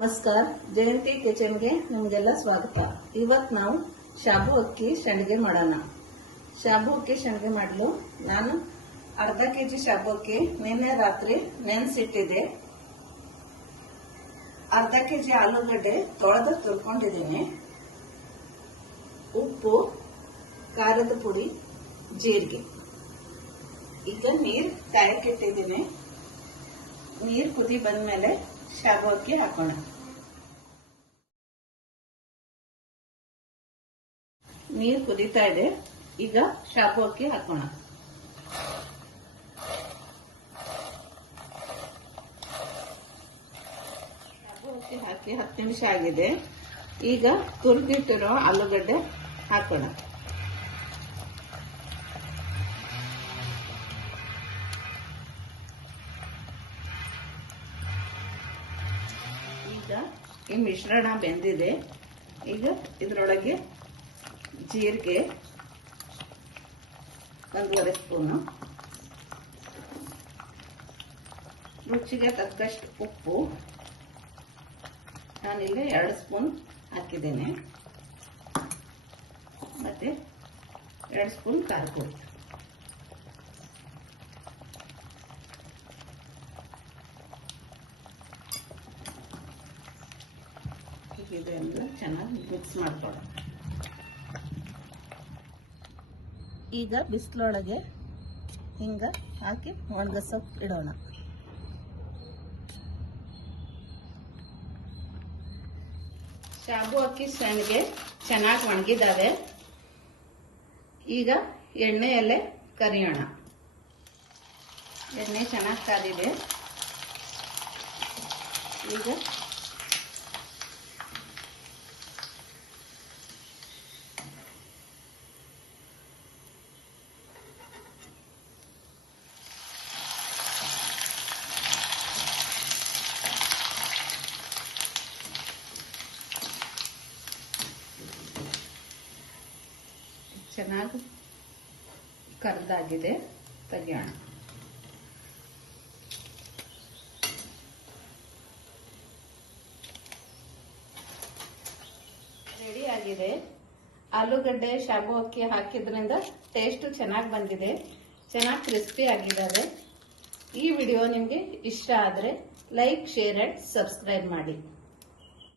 ನಮಸ್ಕಾರ, ಜಯಂತಿ ಕಿಚನ್ಗೆ ನಿಮಗೆಲ್ಲ ಸ್ವಾಗತ. ಇವತ್ತು ನಾವು ಶಾಬು ಅಕ್ಕಿ ಸಂಡಿಗೆ ಮಾಡೋಣ. ಶಾಬು ಅಕ್ಕಿ ಸಂಡಿಗೆ ಮಾಡಲು ನಾನು ಅರ್ಧ ಕೆಜಿ ಶಾಬು ಅಕ್ಕಿ ನಿನ್ನೆ ರಾತ್ರಿ ನೆನೆಸಿಟ್ಟಿದ್ದೆ. ಅರ್ಧ ಕೆಜಿ ಆಲೂಗಡ್ಡೆ ತೊಳೆದು ತುರ್ಕೊಂಡಿದ್ದೀನಿ. ಉಪ್ಪು, ಖಾರದ ಪುಡಿ, ಜೀರಿಗೆ. ಈಗ ನೀರು ಕಾಯಕ್ಕಿಟ್ಟಿದ್ದೀನಿ. ನೀರು ಕುದಿ ಬಂದ್ಮೇಲೆ ಶಾಬು ಅಕ್ಕಿ ಹಾಕೋಣ. ನೀರು ಕುದೀತಾ ಇದೆ. ಈಗ ಶಾಬು ಅಕ್ಕಿ ಹಾಕೋಣ. ಶಾಬು ಅಕ್ಕಿ ಹಾಕಿ 10 ನಿಮಿಷ ಆಗಿದೆ. ಈಗ ತುರಿದಿಟ್ಟಿರೋ ಆಲೂಗಡ್ಡೆ ಹಾಕೋಣ. ಈಗ ಈ ಮಿಶ್ರಣ ಬೆಂದಿದೆ. ಈಗ ಇದರೊಳಗೆ ಜೀರಿಗೆ 1.5 ಸ್ಪೂನು, ರುಚಿಗೆ ತಕ್ಕಷ್ಟು ಉಪ್ಪು, ನಾನಿಲ್ಲಿ 2 ಸ್ಪೂನ್ ಹಾಕಿದ್ದೇನೆ, ಮತ್ತೆ 2 ಸ್ಪೂನ್ ಖಾರದ ಪುಡಿ. ಇದೆಲ್ಲ ಚೆನ್ನಾಗಿ ಮಿಕ್ಸ್ ಮಾಡ್ಕೊಳ್ಳೋಣ. ಈಗ ಬಿಸಿಲೊಳಗೆ ಹಿಂಗ ಹಾಕಿ ಒಣಗಸೋಕೆ ಇಡೋಣ. ಶಾಬು ಅಕ್ಕಿ ಸಂಡಿಗೆ ಚೆನ್ನಾಗಿ ಒಣಗಿದಾವೆ. ಈಗ ಎಣ್ಣೆಯಲ್ಲೇ ಕರಿಯೋಣ. ಎಣ್ಣೆ ಚೆನ್ನಾಗಿ ಕಾದಿದೆ. ಈಗ ಚೆನ್ನಾಗಿ ಕರ್ದಾಗಿದೆ, ತೆಗಿಯೋಣ. ರೆಡಿ ಆಗಿದೆ. ಆಲೂಗಡ್ಡೆ ಶಾಬು ಅಕ್ಕಿ ಹಾಕಿದ್ರಿಂದ ಟೇಸ್ಟ್ ಚೆನ್ನಾಗಿ ಬಂದಿದೆ, ಚೆನ್ನಾಗಿ ಕ್ರಿಸ್ಪಿ ಆಗಿದ್ದಾವೆ. ಈ ವಿಡಿಯೋ ನಿಮಗೆ ಇಷ್ಟ ಆದರೆ ಲೈಕ್, ಶೇರ್ ಅಂಡ್ ಸಬ್ಸ್ಕ್ರೈಬ್ ಮಾಡಿ.